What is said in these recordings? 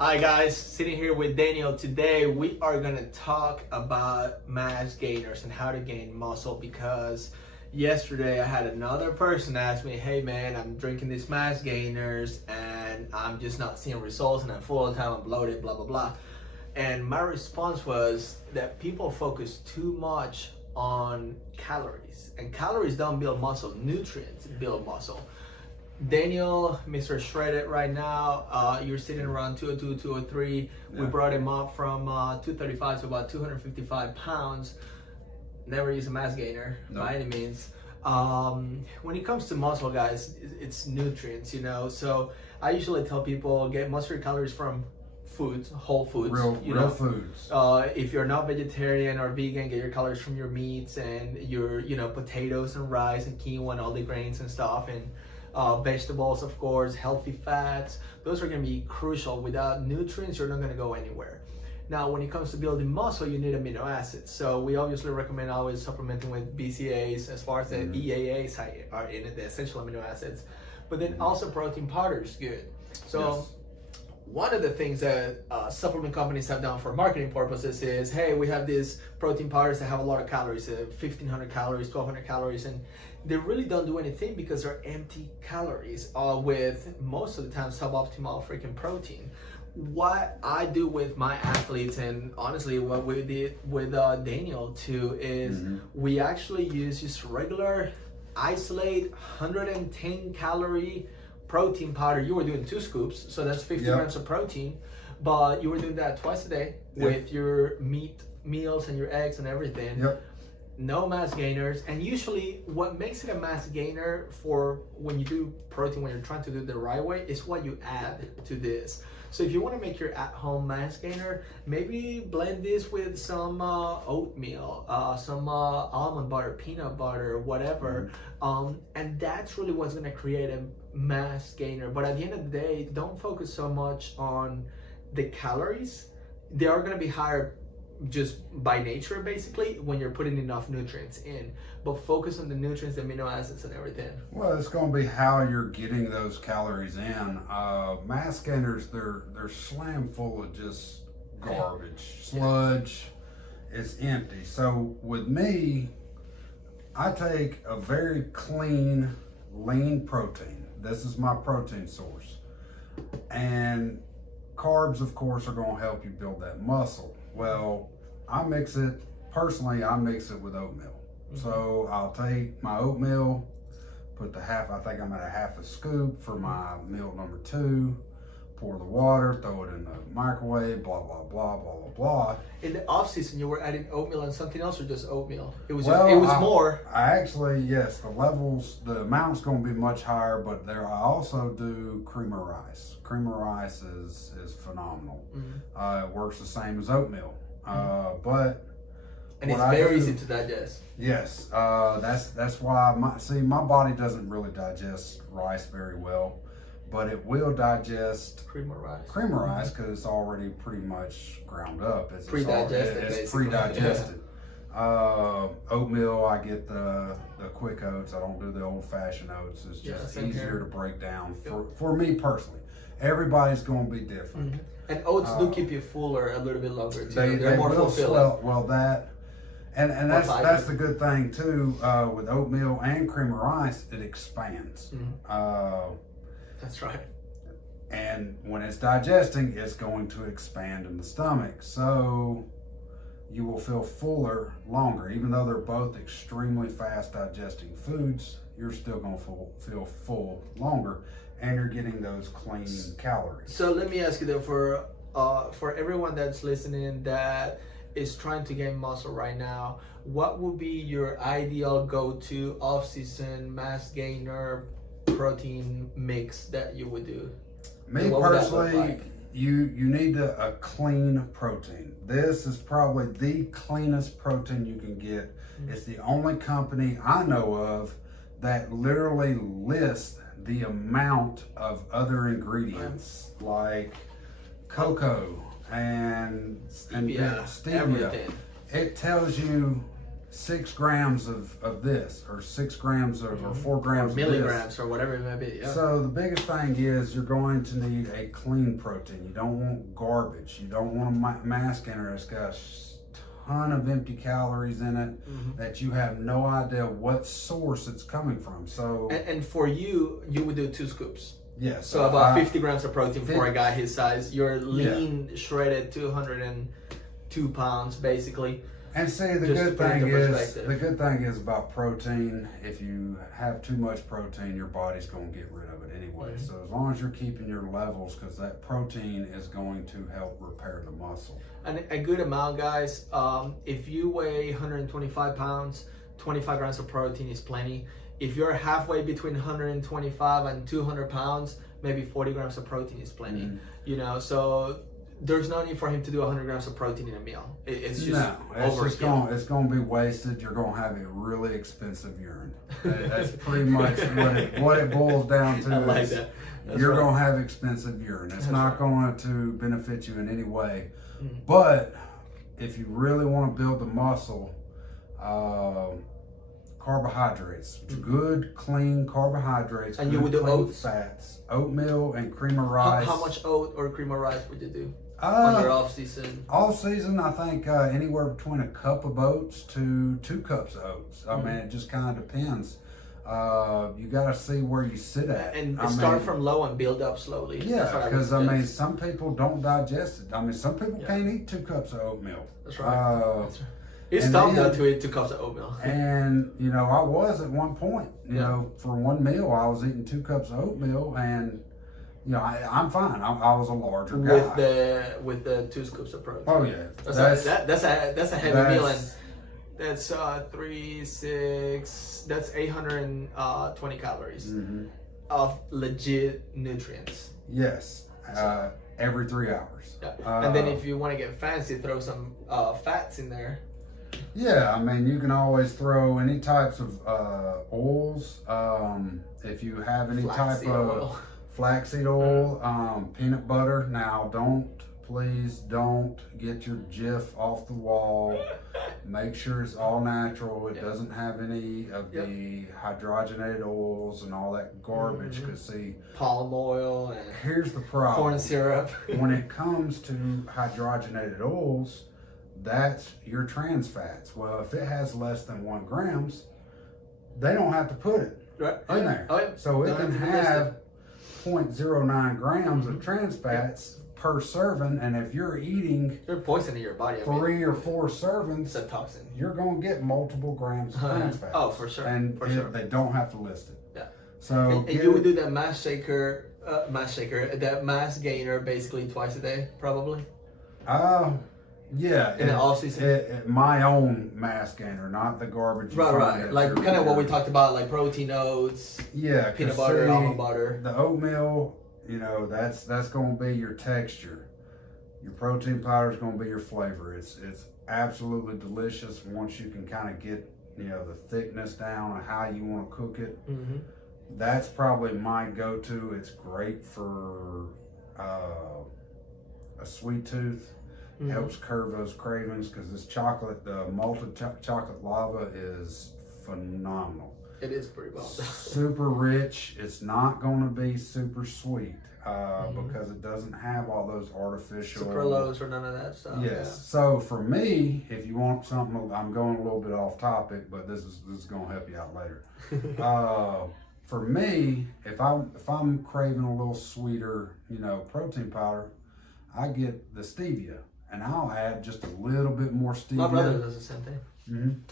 Hi guys, sitting here with Daniel. Today we are gonna talk about mass gainers and how to gain muscle, because yesterday I had another person ask me, hey man, I'm drinking these mass gainers and I'm just not seeing results and I'm full of time, I'm bloated, blah blah blah. And my response was that people focus too much on calories, and calories don't build muscle, nutrients build muscle. Daniel, Mr. Shredded right now, you're sitting around 202, 203. Yeah. We brought him up from 235 to about 255 pounds. Never use a mass gainer by any means. When it comes to muscle, guys, it's nutrients, you know. So I usually tell people get most of your calories from foods, whole foods. Real foods. If you're not vegetarian or vegan, get your calories from your meats and your, potatoes and rice and quinoa and all the grains and stuff, and vegetables, of course, healthy fats. Those are going to be crucial. Without nutrients, you're not going to go anywhere. Now, when it comes to building muscle, you need amino acids. So we obviously recommend always supplementing with BCAAs, as far as the EAAs are in it, the essential amino acids. But then also protein powder is good. So one of the things that supplement companies have done for marketing purposes is, hey, we have these protein powders that have a lot of calories, 1,500 calories, 1,200 calories, and they really don't do anything because they're empty calories with most of the time suboptimal freaking protein. What I do with my athletes, and honestly what we did with Daniel too, is we actually use just regular isolate 110 calorie protein powder. You were doing 2 scoops, so that's 50 grams of protein, but you were doing that twice a day with your meals and your eggs and everything. No mass gainers. And usually what makes it a mass gainer for when you do protein, when you're trying to do it the right way, is what you add to this. So if you want to make your at-home mass gainer, maybe blend this with some oatmeal, some almond butter, peanut butter, whatever. And that's really what's going to create a mass gainer. But at the end of the day, don't focus so much on the calories. They are going to be higher just by nature, basically, when you're putting enough nutrients in, but focus on the nutrients, the amino acids and everything. Well, it's going to be how you're getting those calories in. Mass gainers, they're slam full of just garbage, sludge. It's empty. So with me, I take a very clean, lean protein. This is my protein source, and carbs, of course, are going to help you build that muscle. Well, I mix it with oatmeal. So I'll take my oatmeal, put I think I'm at a half a scoop for my meal number 2, pour the water, throw it in the microwave, blah, blah, blah, blah, blah, blah. In the off season, you were adding oatmeal and something else, or just oatmeal? It was more. I actually, yes, the amount's going to be much higher, but I also do cream of rice. Cream of rice is phenomenal. It works the same as oatmeal, and it's very easy to digest. Yes, that's why my body doesn't really digest rice very well, but it will digest cream of rice because it's already pretty much ground up. It's pre-digested. Pre-digested. Oatmeal, I get the quick oats. I don't do the old-fashioned oats. It's just easier to break down for me personally. Everybody's going to be different. And oats do keep you fuller a little bit longer too. They're more fulfilling. Well, that. And that's the good thing too with oatmeal and cream of rice. It expands. That's right. And when it's digesting, it's going to expand in the stomach. So you will feel fuller longer. Even though they're both extremely fast digesting foods, you're still going to feel full longer, and you're getting those clean calories. So let me ask you though, for everyone that's listening that is trying to gain muscle right now, what would be your ideal go-to off-season mass gainer protein mix that you would do? Me personally, you need a clean protein. This is probably the cleanest protein you can get. It's the only company I know of that literally lists the amount of other ingredients like cocoa and stevia. Everything. It tells you 6 grams of this, or 6 grams of, or 4 grams or milligrams of this. or whatever it may be. Yeah. So the biggest thing is you're going to need a clean protein. You don't want garbage. You don't want a mass gainer that's got a ton of empty calories in it that you have no idea what source it's coming from. So and for you would do 2 scoops. Yeah. So about 50 grams of protein for a guy his size. You're lean, shredded, 202 pounds basically. And see, the good thing is about protein, if you have too much protein, your body's going to get rid of it anyway. So as long as you're keeping your levels, because that protein is going to help repair the muscle. And a good amount, guys. If you weigh 125 pounds, 25 grams of protein is plenty. If you're halfway between 125 and 200 pounds, maybe 40 grams of protein is plenty. You know, so there's no need for him to do 100 grams of protein in a meal. It's just overkill. It's going to be wasted. You're going to have a really expensive urine. That's pretty much what it boils down to. I like that. You're going to have expensive urine. It's not going to benefit you in any way. But if you really want to build the muscle, carbohydrates, good, clean carbohydrates, and you would do oats, fats, oatmeal, and cream of rice. How much oat or cream of rice would you do on your off season? Off season, I think anywhere between a cup of oats to 2 cups of oats. I mean, it just kind of depends. You got to see where you sit at, and start from low and build up slowly. Yeah, because I mean, some people don't digest it. I mean, some people can't eat 2 cups of oatmeal. That's right. That's right. It's tough though to eat 2 cups of oatmeal. And you know, I was at one point. You know, for one meal, I was eating 2 cups of oatmeal, and you know, I'm fine. I was a larger guy with the 2 scoops of protein. Oh yeah, that's a heavy meal, and that's 3, 6. That's 820 calories of legit nutrients. Yes, every 3 hours. Yeah. And then if you want to get fancy, throw some fats in there. Yeah, I mean, you can always throw any types of oils. If you have any type of flaxseed oil, peanut butter. Now, please don't get your Jif off the wall. Make sure it's all natural. It doesn't have any of the hydrogenated oils and all that garbage. Because see, palm oil and here's the problem. Corn syrup. When it comes to hydrogenated oils, that's your trans fats. Well, if it has less than 1 grams, they don't have to put it in there. So it can have 0.09 grams of trans fats per serving, and if you're eating, you're poisoning your body. 3 or 4 servings, it's a toxin. You're going to get multiple grams of trans fats. Oh, for sure. And they don't have to list it. Yeah. So and you would do that that mass gainer basically twice a day, probably. Yeah, in the off season, my own mass gainer, not the garbage. Right. Like kind of what we talked about, like protein oats. Yeah, peanut butter, almond butter. The oatmeal, you know, that's going to be your texture. Your protein powder is going to be your flavor. It's absolutely delicious once you can kind of get, you know, the thickness down and how you want to cook it. That's probably my go-to. It's great for a sweet tooth. Helps curb those cravings, because this chocolate, the malted chocolate lava, is phenomenal. It is pretty well done. Super rich. It's not going to be super sweet because it doesn't have all those artificial sucralose or none of that stuff. Yes. Yeah. So for me, if you want something, I'm going a little bit off topic, but this is going to help you out later. For me, if I'm craving a little sweeter, you know, protein powder, I get the stevia. And I'll add just a little bit more stevia. My brother does the same thing.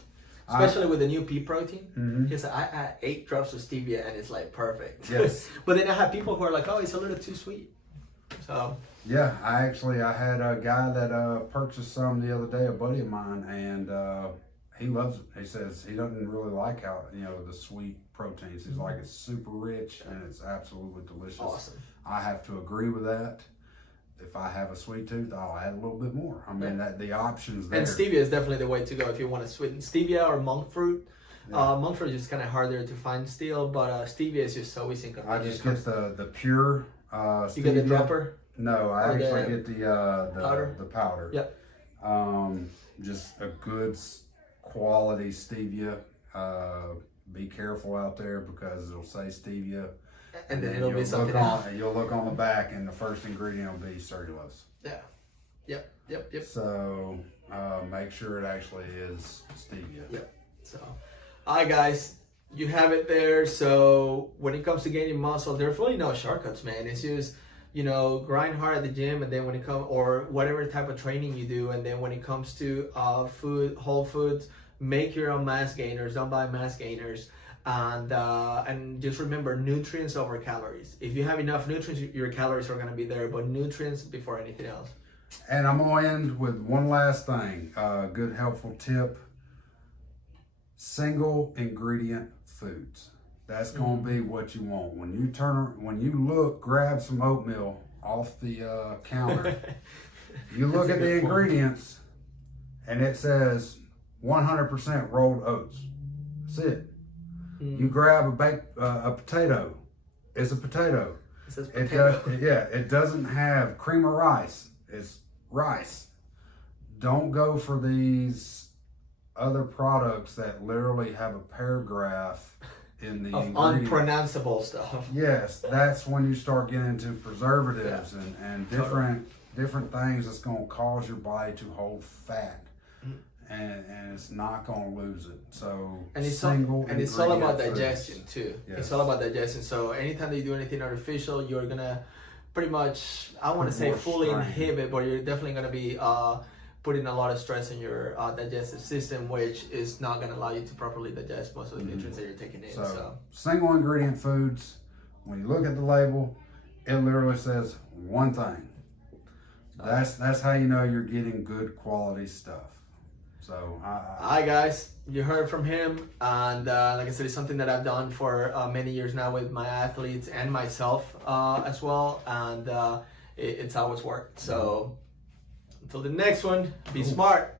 Especially with the new pea protein. He said, I add 8 drops of stevia and it's like perfect. Yes. But then I have people who are like, oh, it's a little too sweet. So. Yeah, I had a guy that purchased some the other day, a buddy of mine, and he loves it. He says he doesn't really like how, you know, the sweet proteins. He's like, it's super rich and it's absolutely delicious. Awesome. I have to agree with that. If I have a sweet tooth, I'll add a little bit more. I mean, the options there. And stevia is definitely the way to go if you want to sweeten. Stevia or monk fruit. Monk fruit is just kind of harder to find still, but stevia is just so easy. I just get the pure stevia. You get the dropper? No, I actually get the powder. The powder. Yep. Just a good quality stevia. Be careful out there because it'll say stevia, and then it'll be something else. You'll look on the back, and the first ingredient will be cellulose. Yeah. Yep. So make sure it actually is stevia. Yep. So, all right, guys, you have it there. So when it comes to gaining muscle, there's really no shortcuts, man. It's just, you know, grind hard at the gym, and then when it comes, or whatever type of training you do, and then when it comes to food, whole foods, make your own mass gainers. Don't buy mass gainers. And just remember, nutrients over calories. If you have enough nutrients, your calories are going to be there, but nutrients before anything else. And I'm going to end with one last thing. Good helpful tip. Single ingredient foods. That's going to be what you want. When you grab some oatmeal off the counter, you look at the ingredients, and it says 100% rolled oats. That's it. You grab a potato. It's a potato. It says potato. It doesn't have cream of rice. It's rice. Don't go for these other products that literally have a paragraph in the of unpronounceable stuff. Yes, that's when you start getting into preservatives and different things that's going to cause your body to hold fat. And it's not going to lose it. So it's all about digestion too. Yes. It's all about digestion. So anytime that you do anything artificial, you're gonna pretty much, I want to say fully inhibit, but you're definitely gonna be putting a lot of stress in your digestive system, which is not gonna allow you to properly digest most of the nutrients that you're taking in. So single ingredient foods. When you look at the label, it literally says one thing. That's how you know you're getting good quality stuff. So, hi guys, you heard from him, and like I said, it's something that I've done for many years now with my athletes and myself as well, and it's always worked. So until the next one, be smart.